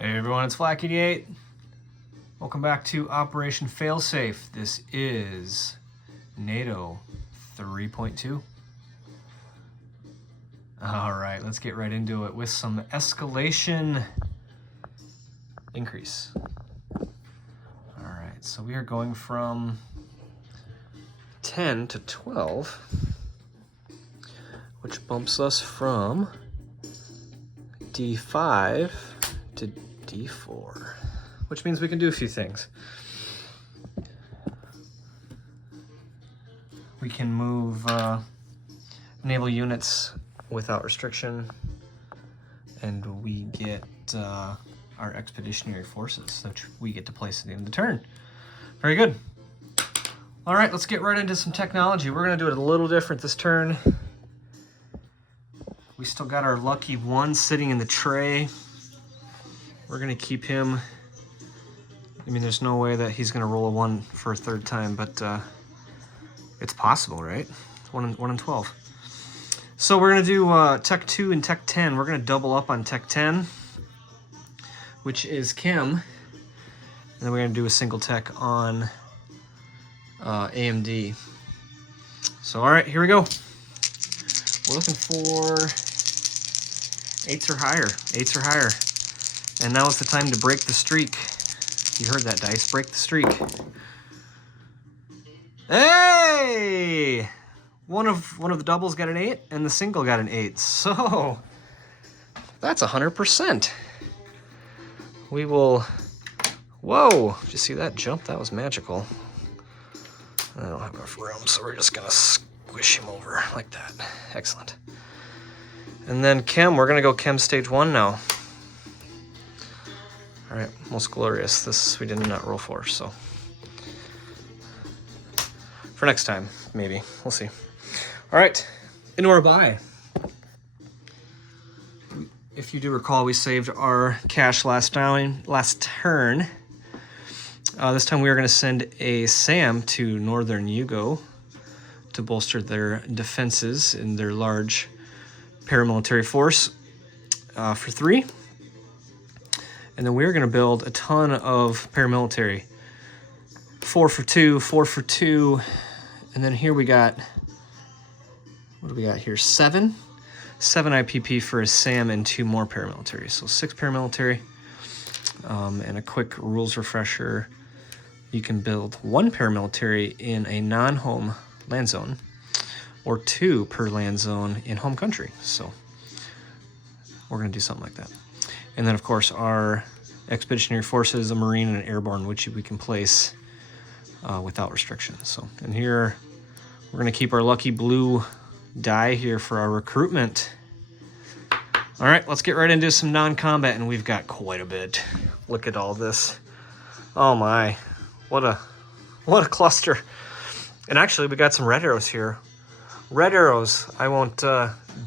Hey everyone, it's Flack88. Welcome back to Operation Failsafe. This is NATO 3.2. Alright, let's get right into it with some escalation increase. Alright, so we are going from 10 to 12, which bumps us from D5 to D4, which means we can do a few things. We can move naval units without restriction, and we get our expeditionary forces, which we get to place at the end of the turn. Very good. All right, let's get right into some technology. We're going to do it a little different this turn. We still got our lucky one sitting in the tray. We're going to keep him. I mean, there's no way that he's going to roll a 1 for a third time, but it's possible, right? 1 in 12. So we're going to do Tech 2 and Tech 10. We're going to double up on Tech 10, which is Chem. And then we're going to do a single tech on AMD. So, all right, here we go. We're looking for 8s or higher. 8s or higher. And now is the time to break the streak. You heard that, dice. Break the streak. Hey! One of the doubles got an 8, and the single got an 8. So that's 100%. We will. Whoa! Did you see that jump? That was magical. I don't have enough room, so we're just gonna squish him over like that. Excellent. And then Chem. We're gonna go Chem stage 1 now. All right, most glorious. This we did not roll for, so for next time, maybe. We'll see. All right, into our buy. If you do recall, we saved our cash last turn. This time we are going to send a SAM to Northern Yugo to bolster their defenses in their large paramilitary force for 3. And then we're going to build a ton of paramilitary. 4 for 2, 4 for 2. And then here we got, what do we got here? 7 IPP for a SAM and 2 more paramilitary. So 6 paramilitary. And a quick rules refresher. You can build 1 paramilitary in a non-home land zone, or 2 per land zone in home country. So we're going to do something like that. And then, of course, our expeditionary forces, a marine and an airborne, which we can place without restriction. So, and here we're going to keep our lucky blue die here for our recruitment. All right, let's get right into some non-combat, and we've got quite a bit. Look at all this. Oh my, what a cluster. And actually, we got some red arrows here. Red arrows. I won't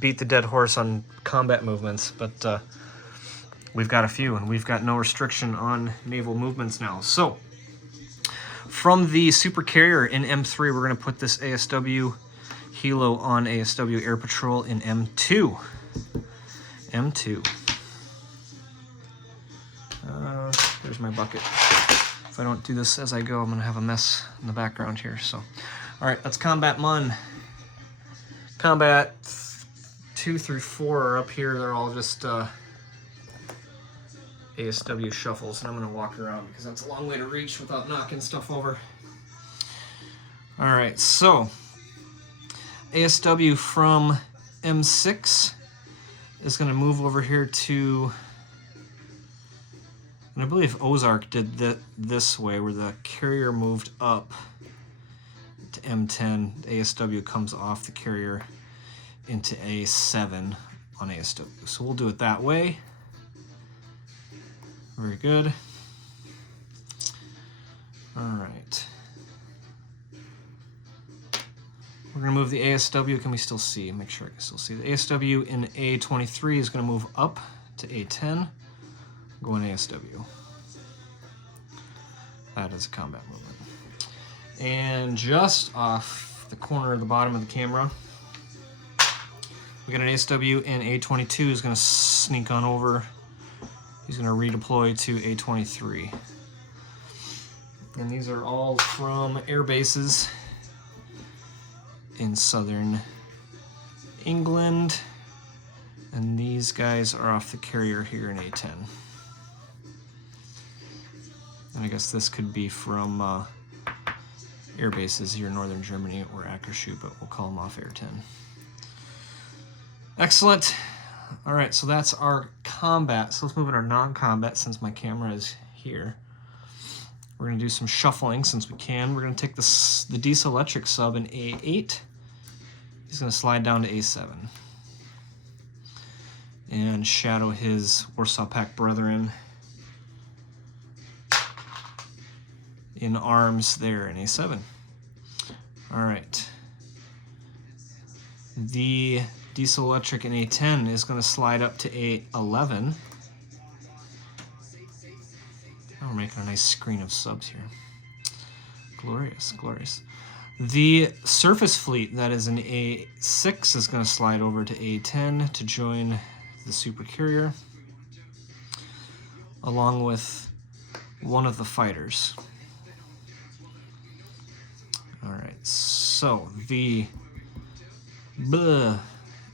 beat the dead horse on combat movements, but we've got a few, and we've got no restriction on naval movements now. So, from the super carrier in M3, we're going to put this ASW Helo on ASW Air Patrol in M2. M2. There's my bucket. If I don't do this as I go, I'm going to have a mess in the background here. So, all right, let's combat MUN. Combat 2 through 4 are up here. They're all just ASW shuffles, and I'm going to walk around because that's a long way to reach without knocking stuff over. All right, so ASW from M6 is going to move over here to, and I believe Ozark did that this way, where the carrier moved up to M10. ASW comes off the carrier into A7 on ASW. So we'll do it that way. Very good. All right. We're going to move the ASW. Can we still see? Make sure I can still see. The ASW in A23 is going to move up to A10. Go in ASW. That is a combat movement. And just off the corner of the bottom of the camera, we got an ASW in A22 is going to sneak on over. He's going to redeploy to A23. And these are all from air bases in southern England. And these guys are off the carrier here in A10. And I guess this could be from air bases here in northern Germany or Ackershoe, but we'll call them off Air 10. Excellent. All right, so that's our combat. So let's move into our non-combat since my camera is here. We're going to do some shuffling since we can. We're going to take the diesel-electric sub in A8. He's going to slide down to A7. And shadow his Warsaw Pact brethren in arms there in A7. All right. The diesel-electric in A10 is going to slide up to A11. We're making a nice screen of subs here. Glorious, glorious. The surface fleet that is in A6 is going to slide over to A10 to join the supercarrier, along with one of the fighters. All right, so the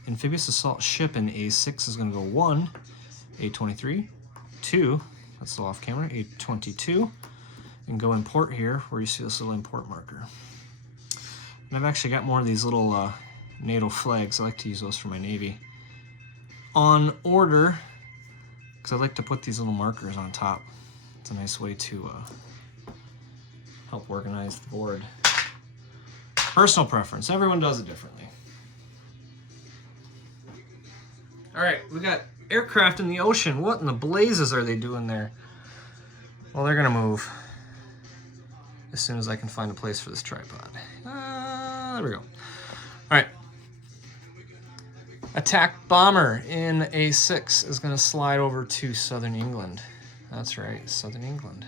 amphibious assault ship in A6 is going to go 1, A23, 2, that's still off camera, A22, and go import here where you see this little import marker. And I've actually got more of these little NATO flags. I like to use those for my Navy on order because I like to put these little markers on top. It's a nice way to help organize the board. Personal preference. Everyone does it differently. All right, we got aircraft in the ocean. What in the blazes are they doing there? Well, they're gonna move as soon as I can find a place for this tripod. There we go. All right. Attack bomber in A6 is gonna slide over to southern England. That's right, southern England.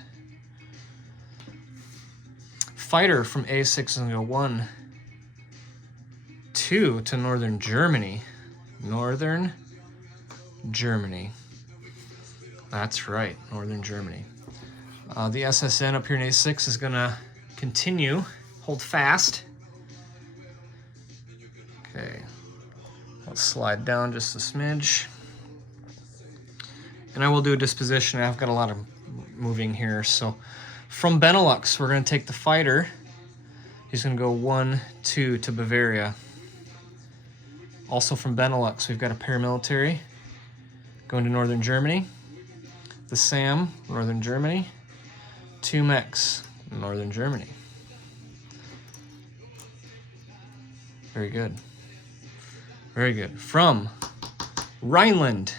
Fighter from A6 is gonna go 1, 2 to northern Germany. Northern Germany. That's right, northern Germany. The SSN up here in A6 is gonna continue, hold fast. Okay, let's slide down just a smidge. And I will do a disposition. I've got a lot of moving here. So from Benelux, we're gonna take the fighter. He's gonna go 1, 2 to Bavaria. Also from Benelux, we've got a paramilitary going to northern Germany. The SAM, northern Germany. 2 mechs, northern Germany. Very good. Very good. From Rhineland,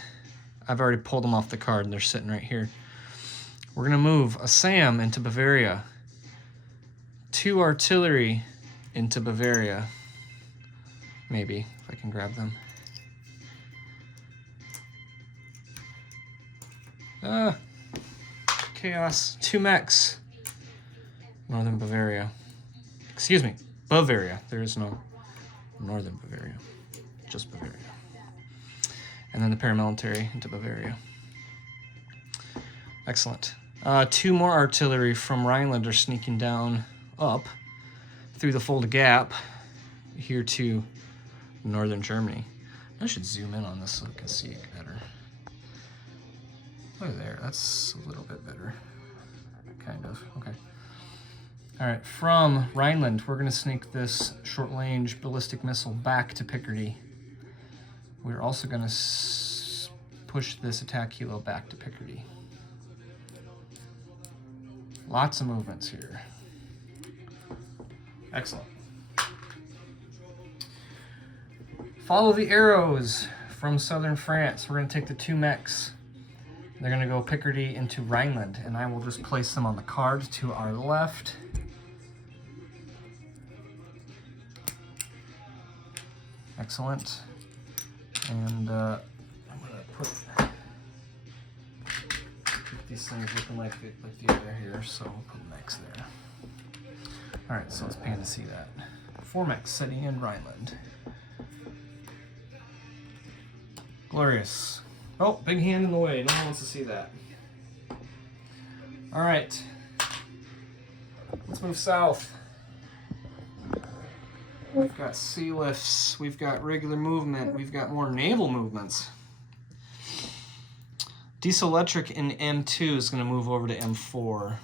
I've already pulled them off the card and they're sitting right here. We're gonna move a SAM into Bavaria. 2 artillery into Bavaria. Maybe, if I can grab them. Chaos. 2 mechs. Northern Bavaria. Excuse me, Bavaria. There is no northern Bavaria. Just Bavaria. And then the paramilitary into Bavaria. Excellent. 2 more artillery from Rhineland are sneaking down up through the Fulda Gap here to northern Germany. I should zoom in on this so we can see it better. Look there, that's a little bit better. Kind of, okay. All right, from Rhineland, we're gonna sneak this short-range ballistic missile back to Picardy. We're also gonna push this attack helo back to Picardy. Lots of movements here. Excellent. Follow the arrows from southern France. We're gonna take the 2 mechs. They're gonna go Picardy into Rhineland, and I will just place them on the card to our left. Excellent. And I'm gonna put these things looking like the other here, so we'll put mechs there. All right, so let's pan to see that. 4 mechs setting in Rhineland. Glorious. Oh, big hand in the way. No one wants to see that. All right, let's move south. We've got sea lifts, we've got regular movement, we've got more naval movements. Diesel Electric in M2 is going to move over to M4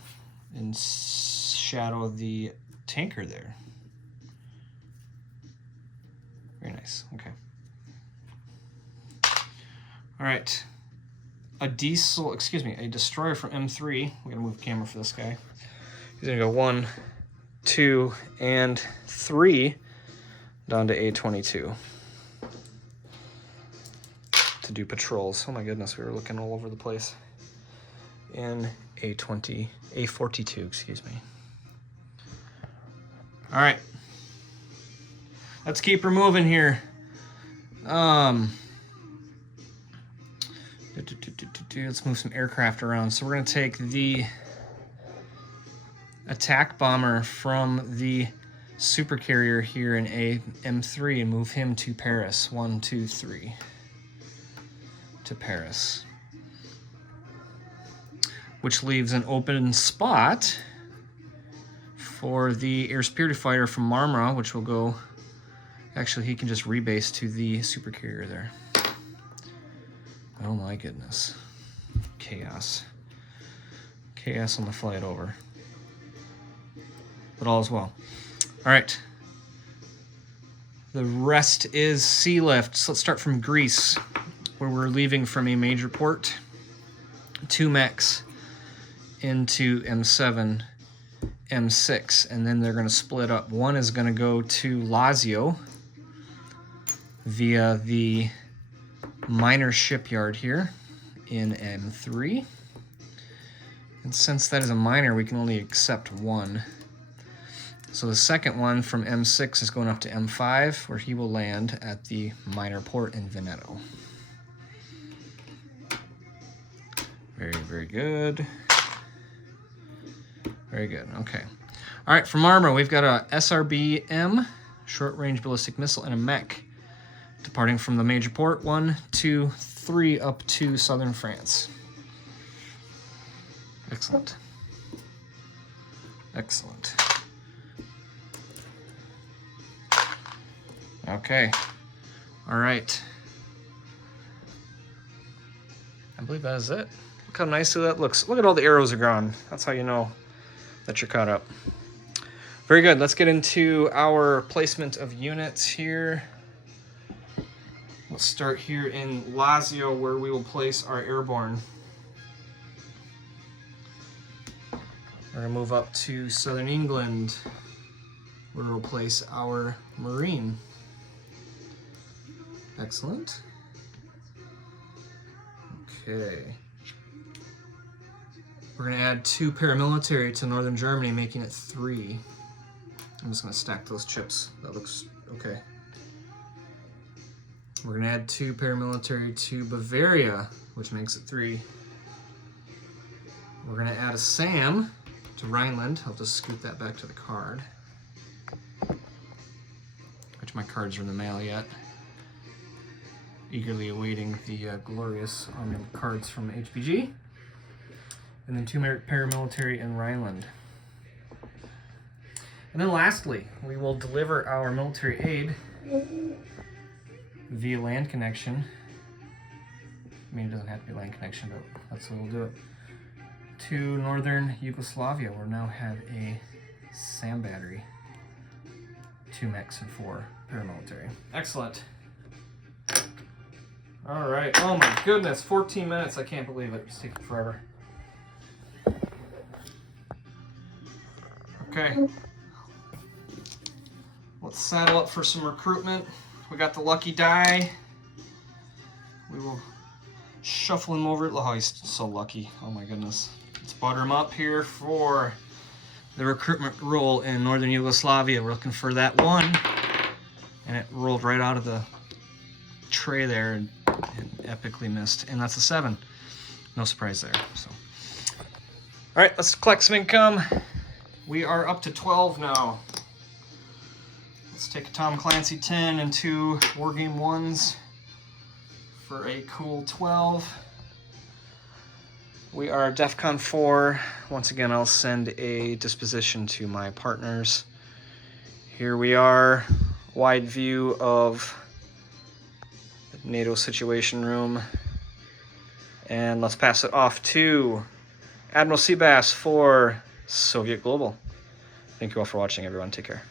and shadow the tanker there. Very nice, okay. All right, a destroyer from M3. We're gonna move the camera for this guy. He's gonna go 1, 2, and 3 down to A22 to do patrols. Oh my goodness, we were looking all over the place. And A42, excuse me. All right, let's keep her moving here. Let's move some aircraft around. So we're going to take the attack bomber from the supercarrier here in M3 and move him to Paris. 1, 2, 3 to Paris, which leaves an open spot for the air superiority fighter from Marmara, which will go. Actually, he can just rebase to the supercarrier there. Oh my goodness. Chaos. Chaos on the flight over. But all is well. All right. The rest is sea lift. So let's start from Greece, where we're leaving from a major port. 2 mechs into M7, M6, and then they're going to split up. One is going to go to Lazio via the minor shipyard here in M3. And since that is a minor, we can only accept 1. So the second one from M6 is going up to M5, where he will land at the minor port in Veneto. Very, very good. Very good, okay. All right, from Armor, we've got a SRB-M, short-range ballistic missile, and a mech, departing from the major port, 1, 2, 3, up to southern France. Excellent. Excellent. Okay. All right. I believe that is it. Look how nicely that looks. Look at all the arrows are gone. That's how you know that you're caught up. Very good. Let's get into our placement of units here. Let's start here in Lazio, where we will place our airborne. We're going to move up to southern England, where we'll place our marine. Excellent. Okay. We're going to add 2 paramilitary to northern Germany, making it 3. I'm just going to stack those chips. That looks okay. We're going to add 2 paramilitary to Bavaria, which makes it 3. We're going to add a SAM to Rhineland. I'll just scoot that back to the card, which my cards are in the mail yet. Eagerly awaiting the glorious cards from HPG. And then 2 paramilitary in Rhineland. And then lastly, we will deliver our military aid via land connection. I mean, it doesn't have to be land connection, but that's the way we'll do it. To northern Yugoslavia, where we now have a SAM battery, 2 mechs and 4 paramilitary. Excellent. All right. Oh my goodness, 14 minutes. I can't believe it. It's taking forever. Okay. Let's saddle up for some recruitment. We got the lucky die. We will shuffle him over. Oh, he's so lucky. Oh my goodness. Let's butter him up here for the recruitment role in northern Yugoslavia. We're looking for that 1. And it rolled right out of the tray there and epically missed. And that's a 7. No surprise there. So, all right, let's collect some income. We are up to 12 now. Let's take a Tom Clancy 10 and 2 Wargame 1s for a cool 12. We are DEFCON 4. Once again, I'll send a disposition to my partners. Here we are, wide view of the NATO Situation Room. And let's pass it off to Admiral Seabass for Soviet Global. Thank you all for watching, everyone. Take care.